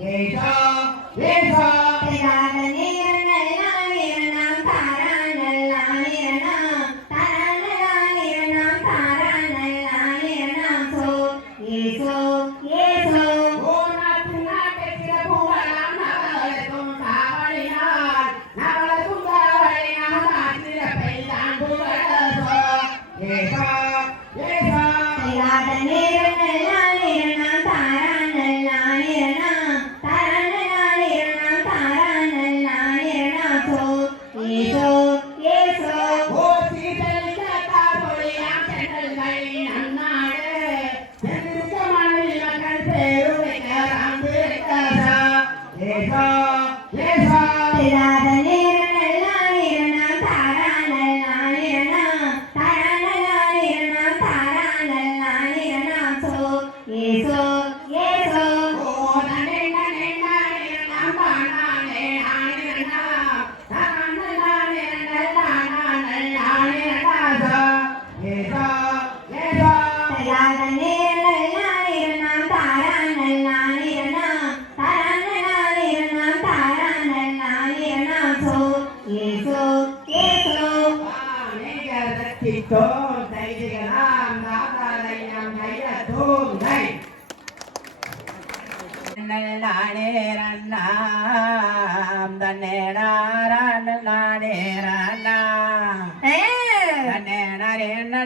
Deja, Deja.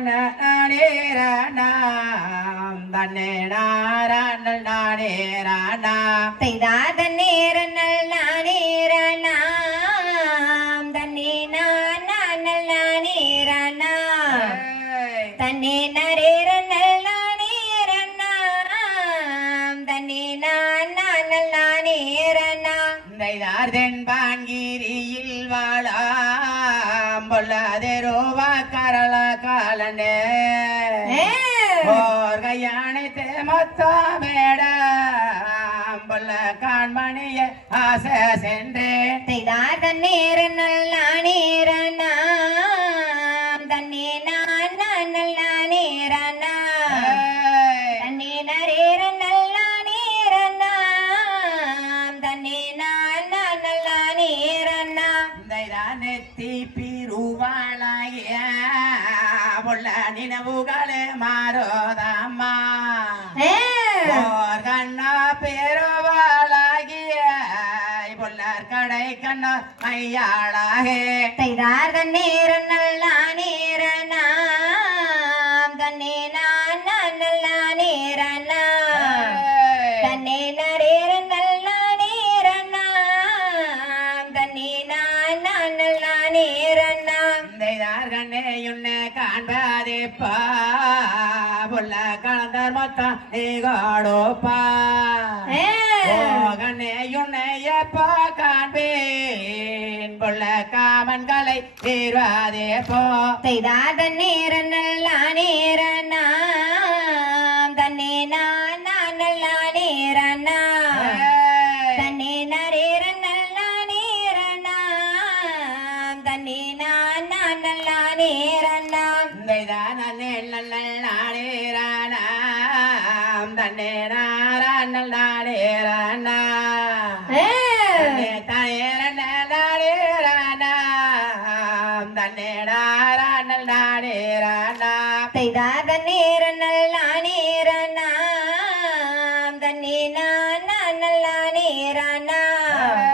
நாரே நானேரண்ணாம் தன்னே ஆச ஆசை சென்றேன் செய்தாத நேரங்கள் நானேரணாம் மையாளாகே செய்தாத நேரங்கள் நானேரணாம் தன்னே நான் நானேரணா தன்னே நரேரனல் நானேரணாம் தன்னே நான் நானேரணா கண்ணையுன்னை காண்பதே புள்ள கலந்தர் மொத்தம் நீகோடோப்பா கண்ணையுன்னையப்பா காமன்களை தீர்வாதே போ. செய்தாத நேரங்கள் நானேரணாம் નાના નલ્લા ને રાના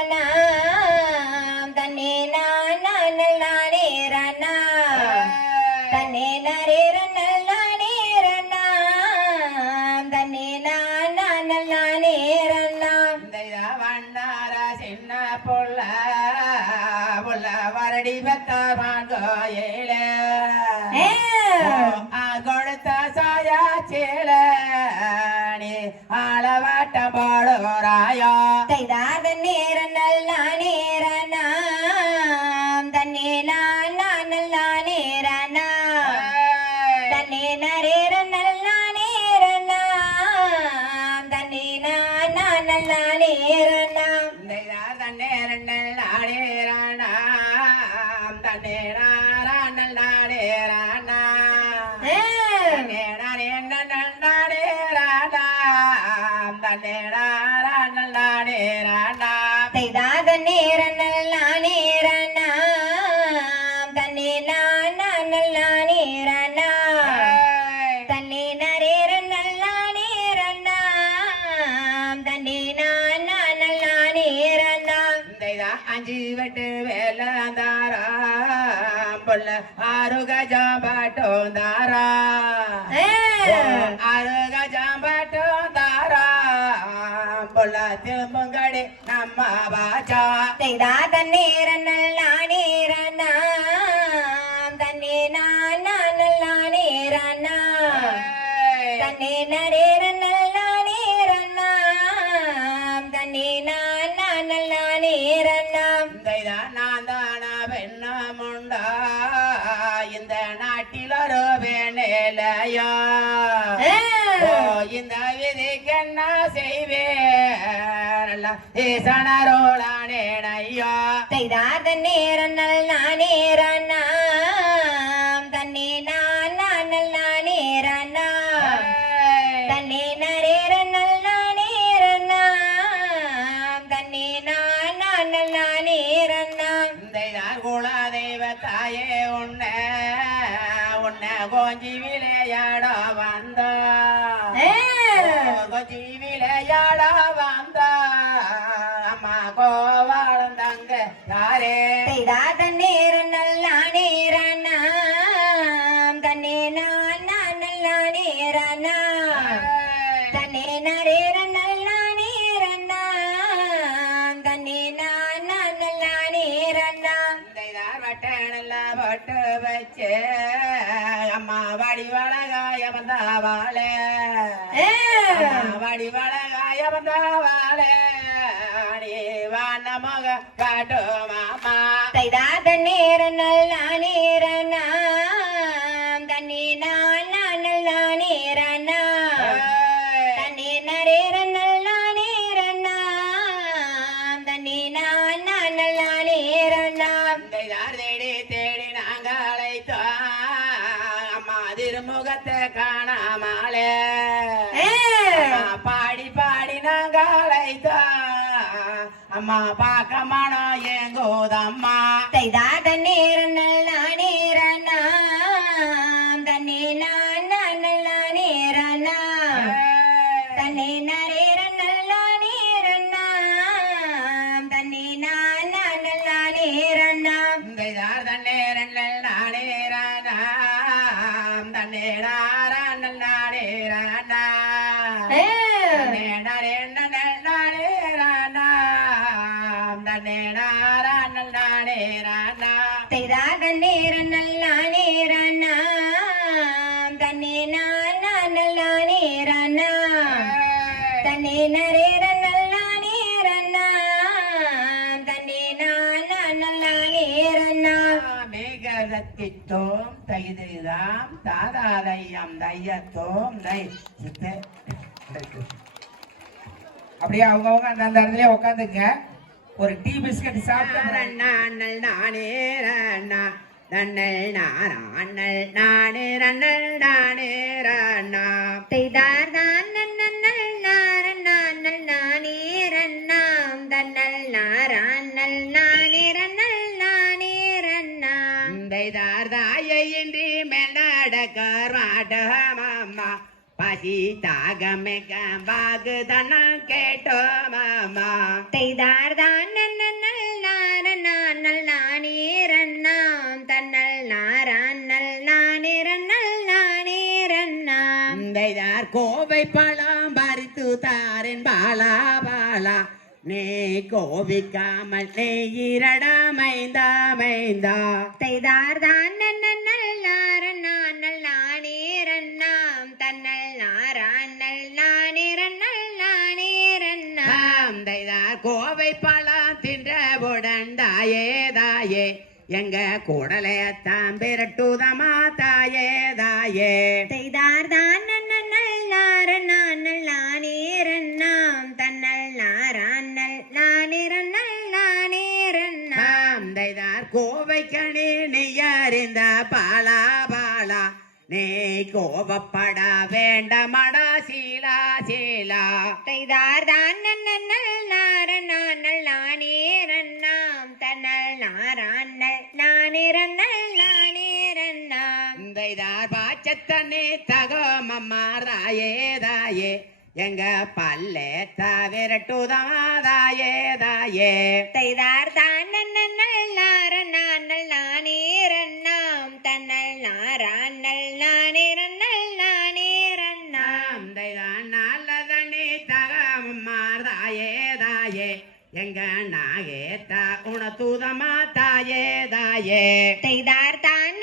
மாங்கோயிலே கொடுத்த சாயா சேல நீ ஆளவாட்டம் போடுறாயோ செய்தாத நேரங்கள் நானேரணாம் தன்னே நான் நானேரணா தன்னே நரேரனல் நானேரணாம் தன்னே நான் நானேரணாம் தன்னே வெட்டு வேலாந்தாரா புள்ள ஆறு கஜம் பாட்டும் தாரா ஆறு கஜம் பாட்டும் தாரா புள்ள திரும்புங்கடி நம்ம பாச்சா நேர நல்லா வேலையா ஓ இந்த விதிக்கு என்ன செய்வேன்? ஈசனரோளானே ஐயா செய்தாத நேர நல்லா நேரனா நமக மக காட்டு செய்தாத நேர நல்ல பாக்கமானோ எங்கோதம்மா செய்தாதன் மேகரத்தித்தோம் தைதாம் தாதாதையம் தையத்தோம். தை சித்து. அப்படியே அவங்கவுங்க அந்த அந்த இடத்துல உட்காந்துங்க ஒரு டீ பிஸ்கட் சாப்பிட்டு நானே ரண்ணா நன்னல் நானல் நானே ரண்ணல் நானே ரண்ணா செய்தார் தான் நன்னல் நாரன் நானல் நானேரண்ணாம் தன்னல் நாரானல் நானேரண்ணல் நானேரண்ணாம் தைதார் தாயை இன்றி மேல்நடக்கார் மாட்டோமம்மா. பசி தாகமிக பாகு தனம் கேட்டோமம்மா. செய்தார் தான் நீ கோவிக்காமல் நீ இரடாமைந்தா மைந்தா செய்தார் தான் நானல் நானேரண்ணாம் தன்னல் நாரானல் நானேரண்ணல் நானேரண்ணாம் தைதார் கோவை பழம் தின்றவுடன் தாயே தாயே. எங்க கூடலே தாம்பிரட்டுதமா தாயே தாயே. செய்தார் தான் நானேரண்ணாம் தன்னல் நாரானல் நானேரண்ணல் நானேரண்ணாம் தைதார் கோவை கணி நீ அறிந்த பாலா பாலா நீ கோபப்பட வேண்டமடா சீலா சீலா. தைதார் தான் நன்னல் நாரணானல் நானேரண்ணாம் தன்னல் நாரானல் நானிரண்ணல் நானேரண்ணாம் இந்த இதார் பாச்சத்தனே தகோமம்மார் தாயே தாயே எங்க பல்லே தவிரட்டுதாதாயே தாயே தைதார் தான் நன்னல் நாரணானல் நானேரண்ணாம் தன்னல் நாரானல் நானிரண்ணல் நானேரண்ணாம் நாம். தைதான் நல்லதனே தகமம்மார் தாயே தாயே எங்க நாகேத்தா உணத்துதமா தாயே தாயே செய்தார் தான்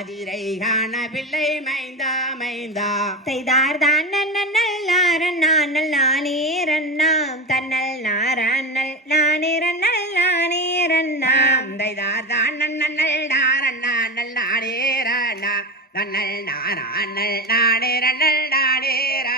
மும்மதிரை காணவில்லை மைந்தா மைந்தா செய்தார் தான் நன்னல் நாரணானல் நானேரண்ணாம் தன்னல் நாரானல் நானிரண்ணல் நானேரண்ணாம் நாம் தைதார் தான் நன்னல் நாரண்ணல் நாடேரணா தன்னல் நாரானல் நாடேரணல் நாடேரணா செய்தார்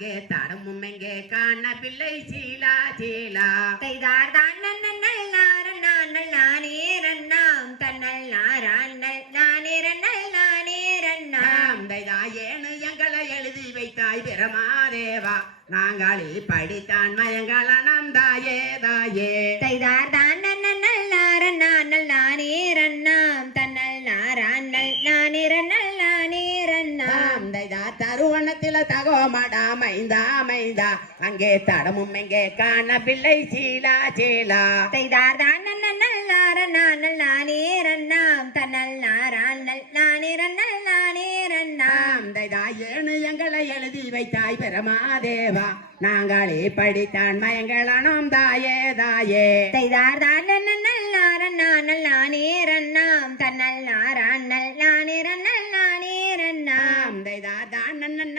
அங்கே தடமும் எங்கே காண பிள்ளை சீலா சீலா. செய்தார் தான் நன்னல் நாரணானல் நானேரண்ணாம் தன்னல் நாரானல் நானிரண்ணல் நானேரண்ணாம் நாம் தைதா ஏனு எங்களை எழுதி வைத்தாய் பிரமாதேவா. நாங்களே படித்தான் மயங்களனம் தாயே தாயே. செய்தார் தான் நன்னல் நாரணானல் நானேரண்ணாம் தன்னல் நாம் தைதா தருவனத்தில தகோமடா மைந்தா மைந்தா. அங்கே தடமும் எங்கே காண பிள்ளை சீலா சீலா. செய்தார் தான் நன்னல் நாரணானல் நானேரண்ணாம் தன்னல் நாரானல் நானிரண்ணல் நானேரண்ணாம் நாம். தைதா ஏனு எங்களை எழுதி வைத்தாய் பிரமாதேவா. நாங்களே படித்தான் மயங்களனம் தாயே தாயே. செய்தார் தான் நன்னல் நாரணானல் நானேரண்ணாம் தன்னல் நாரானல் நானிரண்ணல் நானேரண்ணாம் நாம். தைதா தான் நன்னல்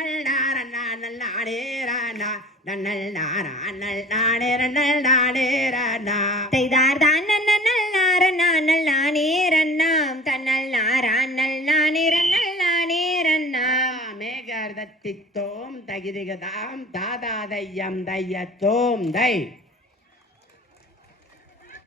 நாரண்ணல் நாடேரானா நன்னல் நாரானல் நாடேரண்ணல் நாடேரானா செய்தார் தான் நன்னல் தன்னல் மேகர்தத்தித்தோம் தகிதிகதாம் தாதாதையம் தையத்தோம் தை.